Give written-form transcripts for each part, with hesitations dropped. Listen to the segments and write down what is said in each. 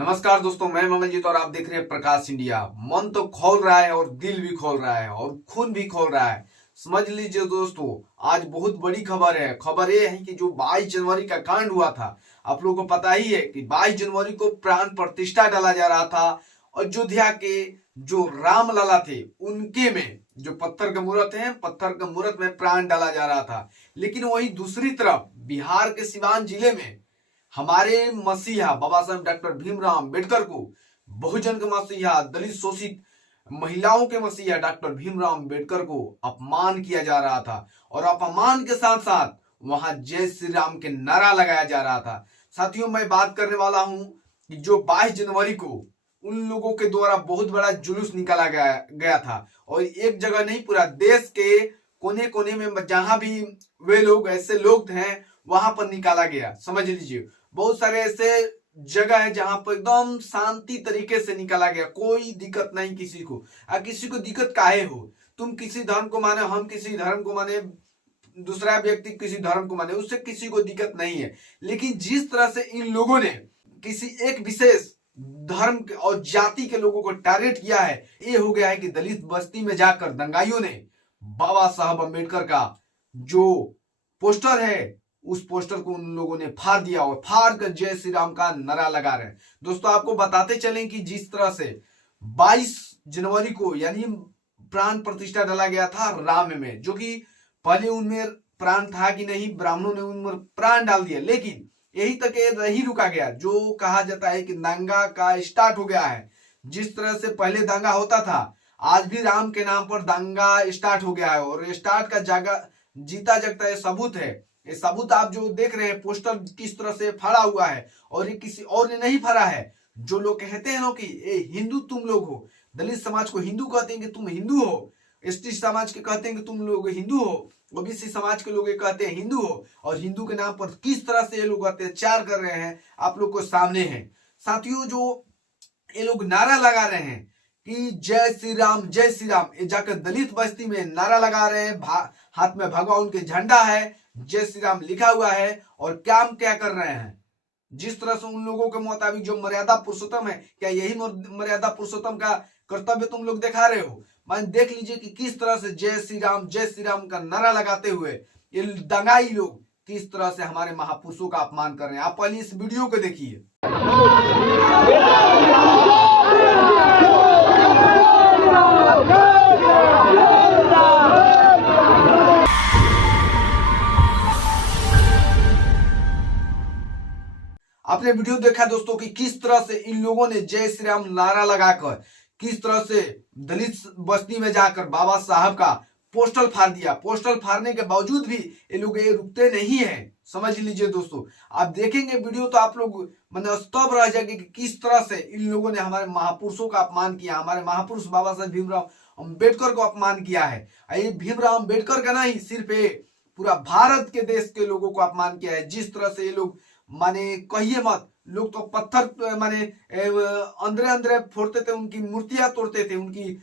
नमस्कार दोस्तों, मैं मंगलजीत और आप देख रहे हैं प्रकाश इंडिया। मन तो खोल रहा है और दिल भी खोल रहा है और खून भी खोल रहा है। समझ लीजिए दोस्तों, आज बहुत बड़ी खबर है। खबर ये है कि जो 22 जनवरी का कांड हुआ था, आप लोगों को पता ही है कि 22 जनवरी को प्राण प्रतिष्ठा डाला जा रहा था। अयोध्या के जो राम लला थे उनके में जो पत्थर का मूर्त है, पत्थर का मूर्त में प्राण डाला जा रहा था। लेकिन वही दूसरी तरफ बिहार के सिवान जिले में हमारे मसीहा बाबा साहब डॉक्टर भीमराव अंबेडकर को, बहुजन के मसीहा, दलित शोषित महिलाओं के मसीहा डॉक्टर भीमराव अंबेडकर को अपमान किया जा रहा था। और अपमान के साथ साथ वहां जय श्री राम के नारा लगाया जा रहा था। साथियों, मैं बात करने वाला हूं कि जो 22 जनवरी को उन लोगों के द्वारा बहुत बड़ा जुलूस निकाला गया था। और एक जगह नहीं, पूरा देश के कोने कोने में जहां भी वे लोग, ऐसे लोग हैं, वहां पर निकाला गया। समझ लीजिए, बहुत सारे ऐसे जगह है जहां पर एकदम शांति तरीके से निकाला गया, कोई दिक्कत नहीं किसी को। किसी को दिक्कत काहे हो? तुम किसी धर्म को माने, हम किसी धर्म को माने, दूसरा व्यक्ति किसी धर्म को माने, उससे किसी को दिक्कत नहीं है। लेकिन जिस तरह से इन लोगों ने किसी एक विशेष धर्म और जाति के लोगों को टारगेट किया है, ये हो गया है कि दलित बस्ती में जाकर दंगाइयों ने बाबा साहब अम्बेडकर का जो पोस्टर है, उस पोस्टर को उन लोगों ने फाड़ दिया और फाड़ कर जय श्री राम का नारा लगा रहे हैं। दोस्तों, आपको बताते चलें कि जिस तरह से 22 जनवरी को यानी प्राण प्रतिष्ठा डाला गया था राम में, जो कि पहले उनमें प्राण था कि नहीं, ब्राह्मणों ने उनमें प्राण डाल दिया, लेकिन यही तक नहीं रुका गया। जो कहा जाता है कि दंगा का स्टार्ट हो गया है। जिस तरह से पहले दंगा होता था, आज भी राम के नाम पर दंगा स्टार्ट हो गया है। और स्टार्ट का जागा जीता जगता ये सबूत है। ये सबूत आप जो देख रहे हैं, पोस्टर किस तरह से फड़ा हुआ है, और ये किसी और ने नहीं फड़ा है। जो लोग कहते हैं ना कि ये हिंदू तुम लोग हो, दलित समाज को हिंदू कहते हैं कि तुम हिंदू हो, एसटी समाज के कहते हैं कि तुम लोग हिंदू हो, ओबीसी समाज के लोग कहते हैं हिंदू हो, और हिंदू के नाम पर किस तरह से ये लोग अत्याचार कर रहे हैं आप लोग को सामने है। साथियों, जो ये लोग नारा लगा रहे हैं कि जय श्री राम, जय श्री राम, ये जाकर दलित बस्ती में नारा लगा रहे हैं। हाथ में भगवान के झंडा है, जय श्री राम लिखा हुआ है। और काम क्या कर रहे हैं? जिस तरह से उन लोगों के मुताबिक जो मर्यादा पुरुषोत्तम है, क्या यही मर्यादा पुरुषोत्तम का कर्तव्य तुम लोग दिखा रहे हो? मान देख लीजिए कि किस तरह से जय श्री राम का नारा लगाते हुए ये दंगाई लोग किस तरह से हमारे महापुरुषों का अपमान कर रहे हैं। आप पहले इस वीडियो को देखिए। आपने वीडियो देखा दोस्तों कि किस तरह से इन लोगों ने जय श्री राम नारा लगाकर किस तरह से दलित बस्ती में जाकर बाबा साहब का पोस्टर फाड़ दिया। पोस्टर फाड़ने के बावजूद भी ये लोग ये रुकते नहीं है। समझ लीजिए दोस्तों, आप देखेंगे वीडियो तो आप लोग मतलब स्तब्ध रह जाएंगे कि किस तरह से इन लोगों ने हमारे महापुरुषों का अपमान किया, हमारे महापुरुष बाबा साहब भीमराव अंबेडकर को अपमान किया है। ये भीमराव अंबेडकर का नहीं, सिर्फ ये पूरा भारत के देश के लोगों को अपमान किया है। जिस तरह से ये लोग माने कहिए मत, लोग तो पत्थर माने अंदर अंदर फोड़ते थे, उनकी मूर्तियां तोड़ते थे, उनकी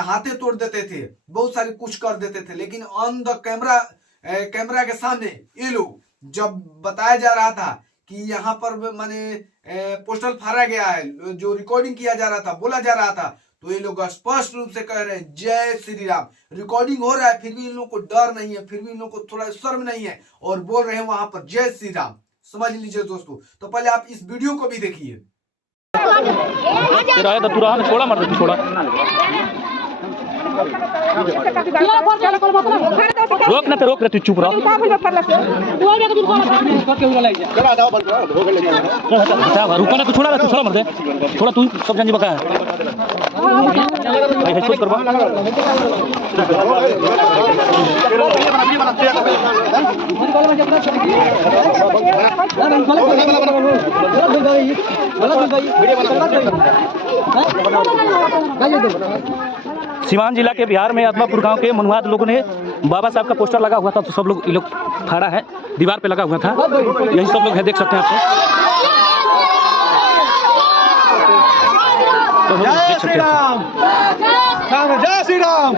हाथे तोड़ देते थे, बहुत सारे कुछ कर देते थे। लेकिन ऑन द कैमरा के सामने ये लोग जब बताया जा रहा था कि यहाँ पर माने पोस्टर फाड़ा गया है, जो रिकॉर्डिंग किया जा रहा था, बोला जा रहा था, तो ये लोग स्पष्ट रूप से कह रहे हैं जय श्री राम। रिकॉर्डिंग हो रहा है, फिर भी इन लोगों को डर नहीं है, फिर भी इन लोगों को थोड़ा शर्म नहीं है, और बोल रहे हैं वहां पर जय श्री राम। समझ लीजिए दोस्तों, तो पहले आप इस वीडियो को भी देखिए। छोड़ा मत छोड़ा, रोक ना, रोक रहे, चुप रहो। रुका ना, तू छोड़ा मत दे, थोड़ा तू सब जान बका है सोच करवा। सिवान जिला के बिहार में आत्मापुर गांव के मनुआद लोगों ने बाबा साहब का पोस्टर लगा हुआ था, तो सब लोग ये लोग फाड़ा है, दीवार पे लगा हुआ था, यही सब लोग है, देख सकते हैं आप। जय श्री राम, जय श्री राम।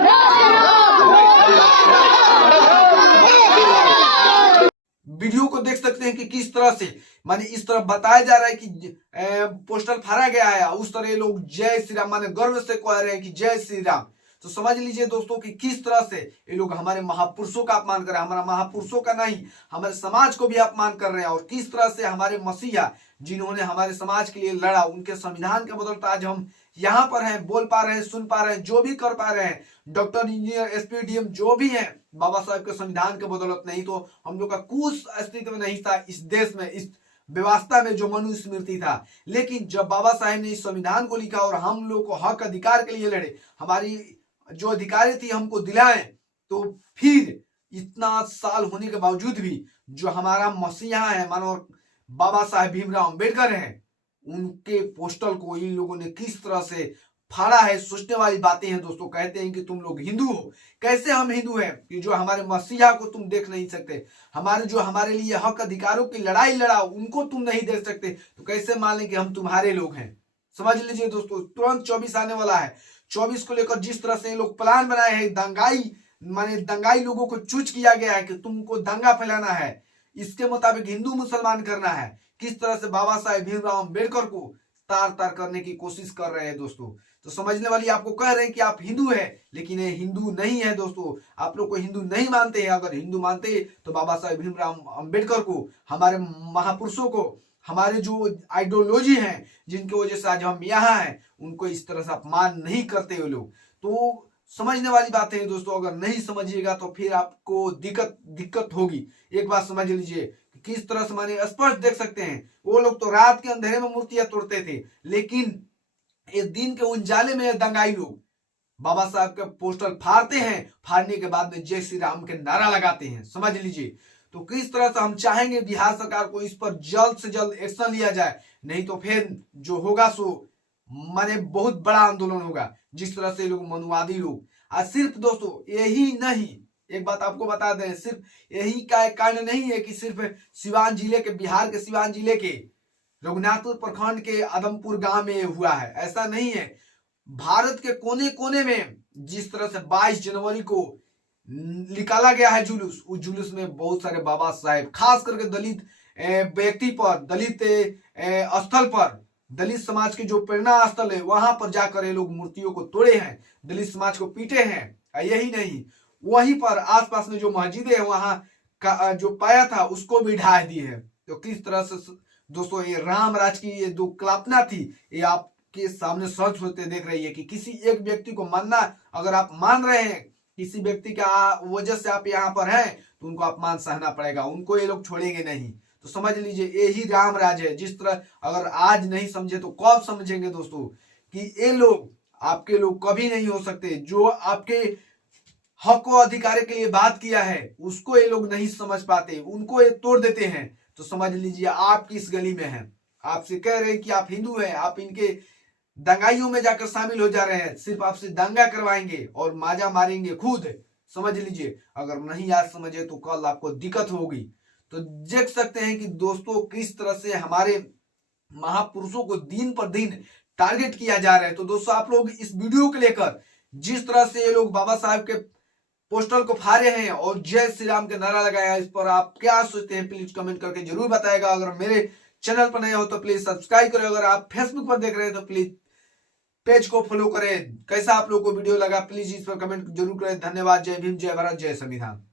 वीडियो को देख सकते हैं कि किस तरह से माने इस तरह बताया जा रहा है कि पोस्टर फाड़ा गया है, उस तरह ये लोग जय श्री राम माने गर्व से कह रहे हैं कि जय श्री राम। तो समझ लीजिए दोस्तों कि किस तरह से ये लोग हमारे महापुरुषों का अपमान कर रहे हैं, हमारा महापुरुषों का नहीं हमारे समाज को भी अपमान कर रहे हैं। और किस तरह से हमारे मसीहा जिन्होंने हमारे समाज के लिए लड़ा, उनके संविधान के बदौलत आज हम यहाँ पर हैं, बोल पा रहे हैं, सुन पा रहे हैं, जो भी कर पा रहे हैं, डॉक्टर, इंजीनियर, एसपी, डीएम जो भी हैं, बाबा साहब के संविधान के बदौलत। नहीं तो हम लोग का कुछ अस्तित्व नहीं था इस देश में, इस व्यवस्था में जो मनुस्मृति था। लेकिन जब बाबा साहब ने इस संविधान को लिखा और हम लोग को हक अधिकार के लिए लड़े, हमारी जो अधिकारी थी हमको दिलाएं, तो फिर इतना साल होने के बावजूद भी जो हमारा मसीहा है मानो बाबा साहेब भीमराव अंबेडकर हैं, उनके पोस्टर को इन लोगों ने किस तरह से फाड़ा है। सोचने वाली बातें हैं दोस्तों। कहते हैं कि तुम लोग हिंदू हो, कैसे हम हिंदू हैं कि जो हमारे मसीहा को तुम देख नहीं सकते, हमारे जो हमारे लिए हक अधिकारों की लड़ाई लड़ा उनको तुम नहीं देख सकते, तो कैसे मान लें कि हम तुम्हारे लोग हैं। समझ लीजिए दोस्तों, तुरंत 24 आने वाला है। 24 को लेकर जिस तरह से लोग प्लान बनाए हैं, दंगाई माने दंगाई लोगों को चूज किया गया है कि तुमको दंगा फैलाना है, इसके मुताबिक हिंदू मुसलमान करना है। किस तरह से बाबा साहेब भीमराव अंबेडकर को तार तार करने की कोशिश कर रहे हैं दोस्तों। तो समझने वाली आपको कह रहे हैं कि आप हिंदू हैं, लेकिन ये हिंदू नहीं है दोस्तों। आप लोग को हिंदू नहीं मानते हैं। अगर हिंदू मानते तो बाबा साहेब भीमराव अंबेडकर को, हमारे महापुरुषों को, हमारे जो आइडियोलॉजी है जिनकी वजह से आज हम यहाँ हैं, उनको इस तरह से अपमान नहीं करते वो लोग। तो समझने वाली बात है दोस्तों। अगर नहीं समझिएगा तो फिर आपको दिक्कत होगी। एक बात समझ लीजिए, किस तरह से माने स्पष्ट देख सकते हैं, वो लोग तो रात के अंधेरे में मूर्तियां तोड़ते थे, लेकिन इस दिन के उजाले में दंगाई लोग बाबा साहब के पोस्टर फाड़ते हैं, फाड़ने के बाद में जय श्री राम के नारा लगाते हैं। समझ लीजिए। तो किस तरह से हम चाहेंगे बिहार सरकार को इस पर जल्द से जल्द एक्शन लिया जाए, नहीं तो फिर जो होगा सो माने बहुत बड़ा आंदोलन होगा। जिस तरह से लोग मनुवादी लोग आज सिर्फ दोस्तों यही नहीं, एक बात आपको बता दें, सिर्फ यही का एक कारण नहीं है कि सिर्फ सिवान जिले के, बिहार के सिवान जिले के रघुनाथपुर प्रखंड के आदमपुर गांव में हुआ है, ऐसा नहीं है। भारत के कोने कोने में जिस तरह से 22 जनवरी को निकाला गया है जुलूस, उस जुलूस में बहुत सारे बाबा साहेब, खास करके दलित व्यक्ति पर, दलित स्थल पर, दलित समाज के जो प्रेरणा स्थल है वहां पर जाकर ये लोग मूर्तियों को तोड़े हैं, दलित समाज को पीटे हैं। यही नहीं, वहीं पर आसपास में जो मस्जिदें हैं वहां का जो पाया था उसको भी ढा दिए है। तो किस तरह से दोस्तों ये राम राज की ये जो कल्पना थी, ये आपके सामने सच होते देख रही है कि किसी एक व्यक्ति को मानना, अगर आप मान रहे हैं किसी व्यक्ति का वजह से आप यहाँ पर हैं, तो उनको अपमान सहना पड़ेगा, उनको ये लोग छोड़ेंगे नहीं। तो समझ लीजिए यही राम राज है। जिस तरह अगर आज नहीं समझे तो कब समझेंगे दोस्तों कि ये लोग आपके लोग कभी नहीं हो सकते। जो आपके हक और अधिकार के लिए बात किया है उसको ये लोग नहीं समझ पाते, उनको ये तोड़ देते हैं। तो समझ लीजिए आप किस गली में हैं। आपसे कह रहे हैं कि आप हिंदू हैं, आप इनके दंगाइयों में जाकर शामिल हो जा रहे हैं, सिर्फ आपसे दंगा करवाएंगे और माजा मारेंगे खुद। समझ लीजिए, अगर नहीं आज समझे तो कल आपको दिक्कत होगी। तो देख सकते हैं कि दोस्तों किस तरह से हमारे महापुरुषों को दिन पर दिन टारगेट किया जा रहा है। तो दोस्तों आप लोग इस वीडियो को लेकर जिस तरह से ये लोग बाबा साहब के पोस्टर को फाड़े हैं और जय श्री राम के नारा लगाया, इस पर आप क्या सोचते हैं प्लीज कमेंट करके जरूर बताएगा। अगर मेरे चैनल पर नए हो तो प्लीज सब्सक्राइब करें। अगर आप फेसबुक पर देख रहे हैं तो प्लीज पेज को फॉलो करें। कैसा आप लोगों को वीडियो लगा प्लीज इस पर कमेंट जरूर करें। धन्यवाद। जय भीम, जय भारत, जय संविधान।